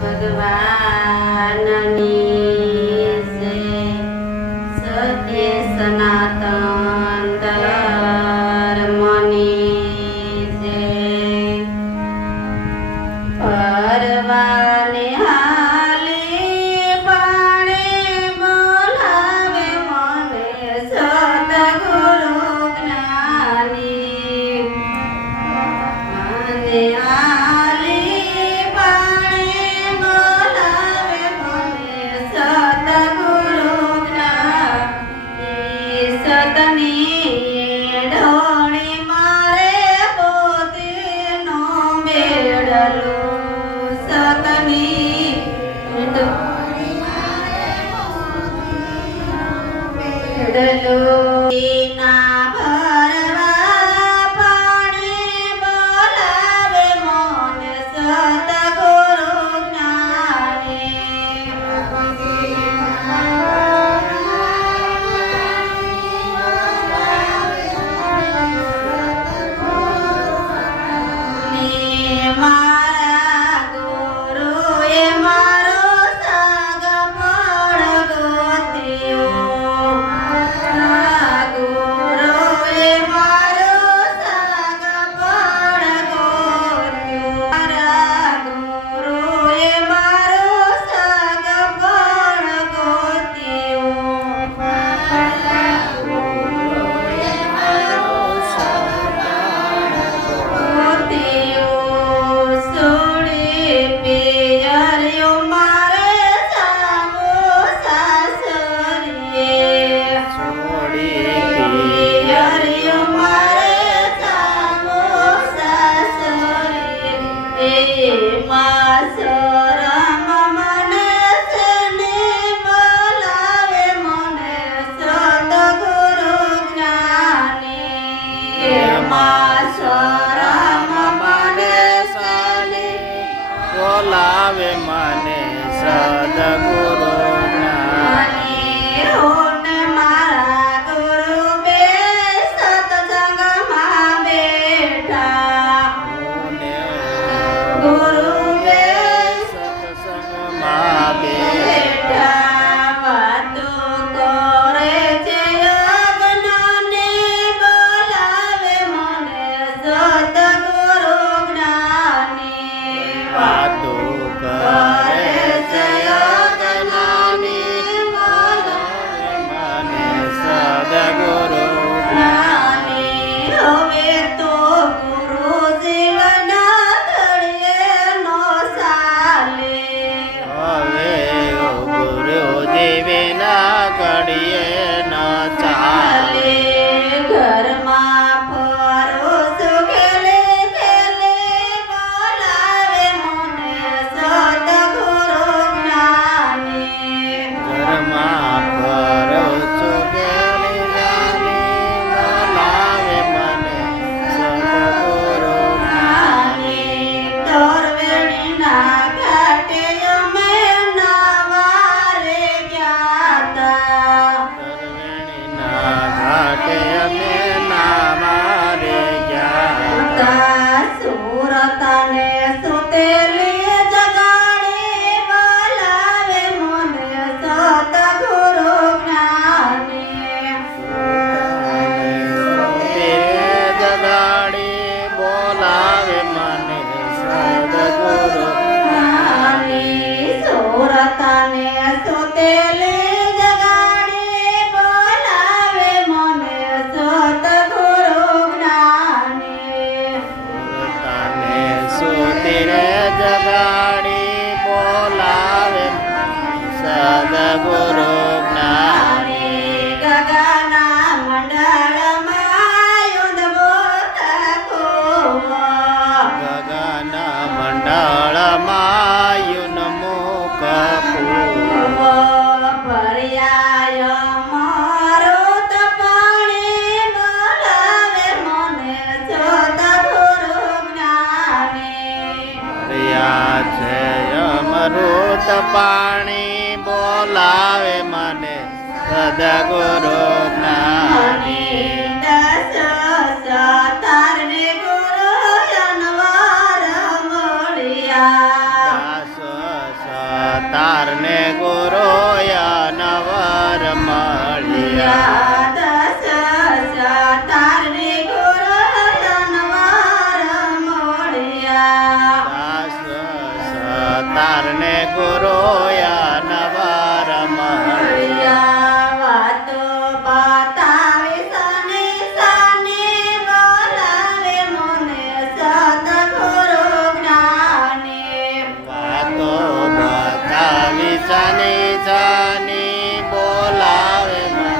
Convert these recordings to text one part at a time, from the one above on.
ભગવાનની જય સત્ય સનાતન ધર્મની જય પરવાને હાલી પાણે બોલાવે મને સદગુરુ જ્ઞાની અને હાલી પાણે બોલાવે મને સદગુરુ જ્ઞાની સતની ઢોળી મારે પોતેનો બેડલો સતની ઢોળી મારે પોતેનો બેડલો ના ભરવા પાણે બોલાવે મને સતગુરુ જ્ઞાની મારા ગુરુએ મારો સાગ પણ ગોત્યો મારા ગુરુએ મારો સાગ પણ ગોત્યો મારા ગુરુએ મારો સાગ પણ ગોત્યો મારા ગુરુએ મારો સાગ ગોત્યો સોડે પિયર્યો મારે સામો સાસરીએ પિયર્યો મારે સામો સાસરીએ એમાં શરમ મને શેને બોલાવે મને સદગુરુ જ્ઞાની એમાં શરમ મને શેને બોલાવે મને સદગુરુ જ્ઞાની હોને મારા ગુરુ બે સત્સંગમાં બેઠા ગુરુ બે સત્સંગમાં બેઠા વાતો કરે છે અજ્ઞાને બોલાવે મને સદગુરુ જ્ઞાની વાતો કરે છે અજ્ઞાની બોલાવે મને સદગુરુ જ્ઞાની હવે તો ગુરુ જીવના ઘડીએ નો ચાલે હવે ગુરુ દેવીના ઘડીએ ન ચાલે ઘરમાં પરોસો ખેલે ખેલે બોલાવે મને સદગુરુ જ્ઞાની ઘરમાં પરોસો ઘેરી જાની બોલાવે મને સદગુરુ જ્ઞાની દોરવેણીના ઘાટે અમે નવારે ગયા તા સર્વેણીના ઘાટે અમે નામારે ગયા તા સુરતને સુતેલી જગાડી બોલાવે મને સદગુરુ જ્ઞાની તે જગાડી બોલાવે મને સદગુરુ જ્ઞાની સુરતને સુતેલી જગાડી બોલાવે મને સદગુરુ જ્ઞાની તને સુતીરે જગાડી બોલાવે સદગુરુ જ્ઞાની ગગના મંડળમાં યુદ્ધવો થકો ગગન મંડળમાં યુનમુખ પર્યાય મારો તપાણી બોલાવે મને સદગુરુ જ્ઞાની રહ્યા છે અમૃત પાણી બોલાવે મને સદગુરુ જ્ઞાની દસ સતારને ગુરુ અનવાર મળ્યા તારને ગુરુયા નવાર મળ્યા વાતો બતાવી સની સની બોલાવે મને સદગુરુ જ્ઞાની વાતો બતાવી જાની જાની બોલાવે મને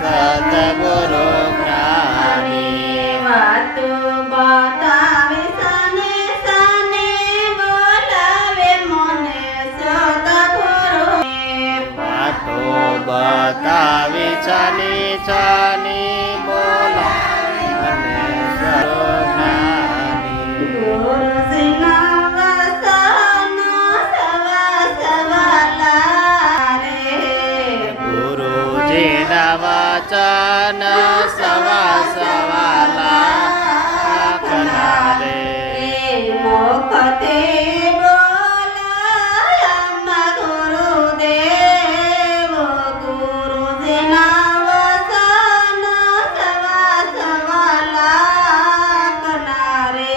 સદગુરુ જ્ઞાની વાતો બતાવી સની સની બોલાવે મને સદગુરુ વાતો બતાવી જાની જાની બોલાવે મને સર્વજ્ઞાની ગુરુજીના વસન સવા સવાલા રે ગુરુજીના વચન સવા સવાલા રે મોખતે બોલાયા ગુરુદેવ ગુરુજીના વસન સવા સવાલા રે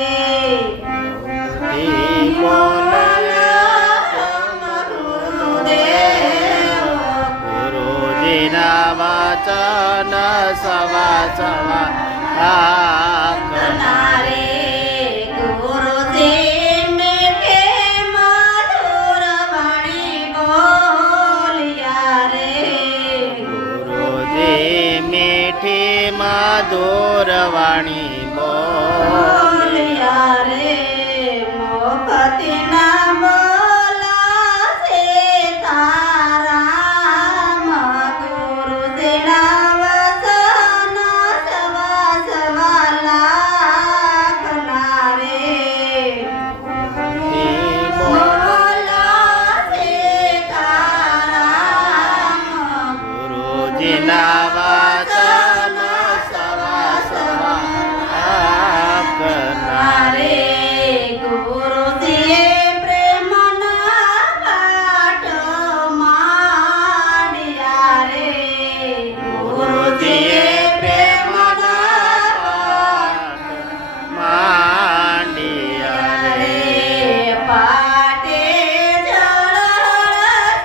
ગુરુજીના વચન સવા સવા રે ગુરુજી મીઠે મધુર વાણી બોલ્યા રે ગુરુજી મીઠી મધુર વાણી બોલ બોલ્યા રે મોખતી ના બોલાશે તારામ ગુરુજીના વસન સવા સવાલા રે બોલાશે તારામ ગુરુજીના વચન સવા સવા રે ગુરુજીએ પ્રેમના પાઠ માંડ્યા રે ગુરુજીએ પ્રેમના પાઠ માંડ્યા રે પાટે જળ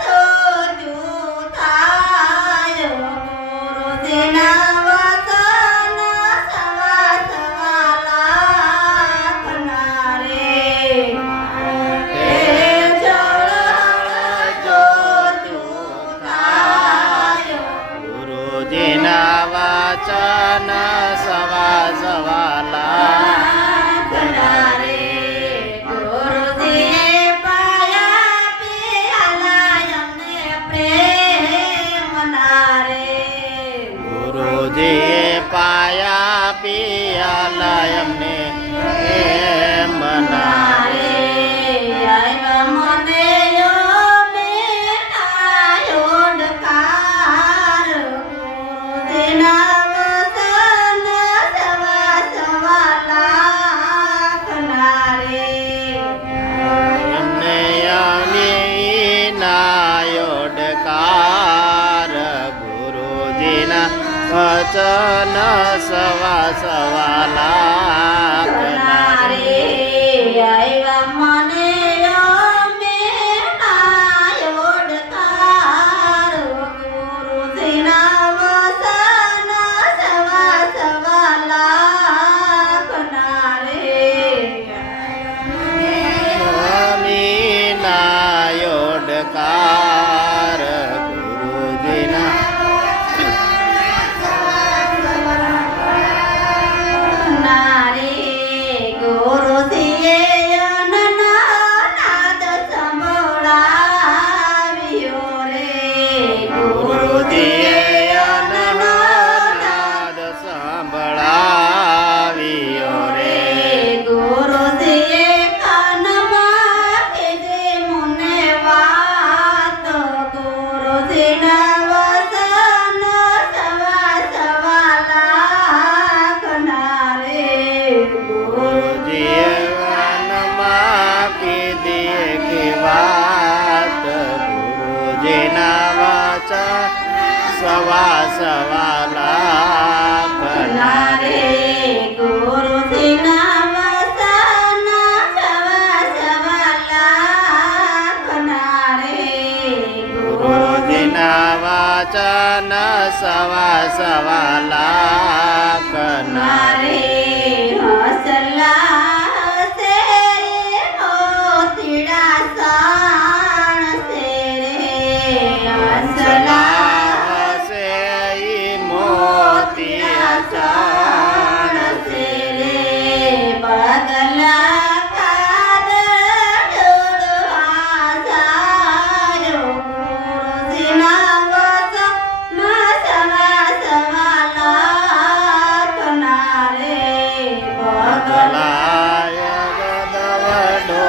સોજું થાય ગુરુજીના વસન સવા સવાલા રે ગુરુજીના વચન સવા સવાલા ગુરુજીએ પાયા પિયાલા એમને એમ એમને યાની નાયોડકાર ગુરુજીના વચન સવા સવાલા સ્વામી નાયોડકાર ગુરુજીના ગુરુજીએ અનહદ સંભળાવ્યો રે ગુરુજીએ વનમાં કીધી કે વાત ગુરુજીના વચન સવા સવાલા રે ગુરુજીના વસન સવા સવા વાચન સવા સવા લાખ મારે હસલા સે મોતીડા સાણ સે રે હસલા સે ઈ મોતિયા ચાણ સે રે બગલા કાદ ડોળવા જાયો ગુરુજીના વચન સવા સવા લાખ ના રે બગલા ગલાય ગદવડો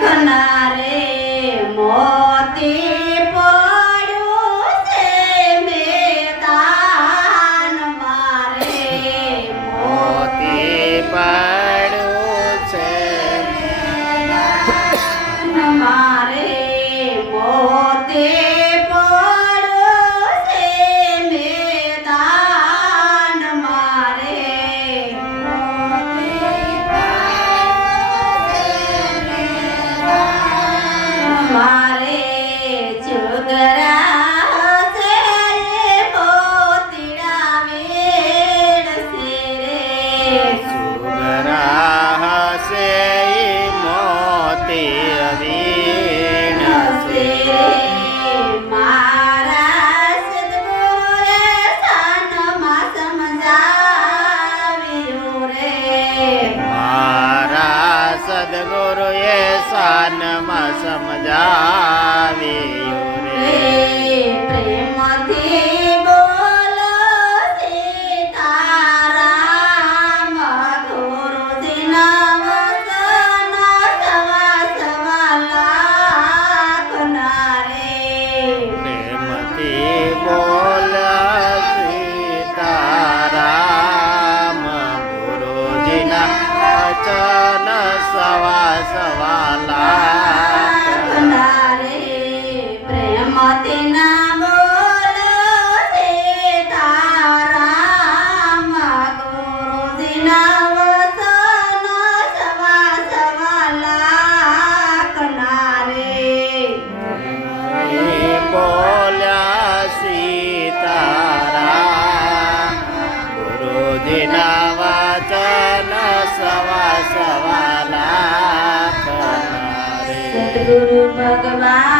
કનારે મોતી પડ્યું છે મેદાન મારે મોતી પડ્યું છે મારે મોતી પડ્યું છે મેદાન મારે મારે ચુગરા છે પોતીડા વેડ છે રે સુગરા હસે ઈ મોતી અવીણ છે મારા સદગુરુએ સાનમાં સમજાવ્યું રે મારા સદગુરુએ સાનમાં સમજાવ્યું રે પ્રેમથી બોલો સીતારામ ગુરુજીના વચન સવા સવા લાખ ના રે પ્રેમથી બોલ્યા સીતારામ ગુરુજીના વચન સવા સવા લાખ નારે પ્રેમથી ના બોલો સીતારામ ગુરુજીના વચન સવા સવા લાખ નારે બોલ્યા સીતારામ ગુરુજીના વચન સવા સવા લાખ રે સદગુરુ ભગવાન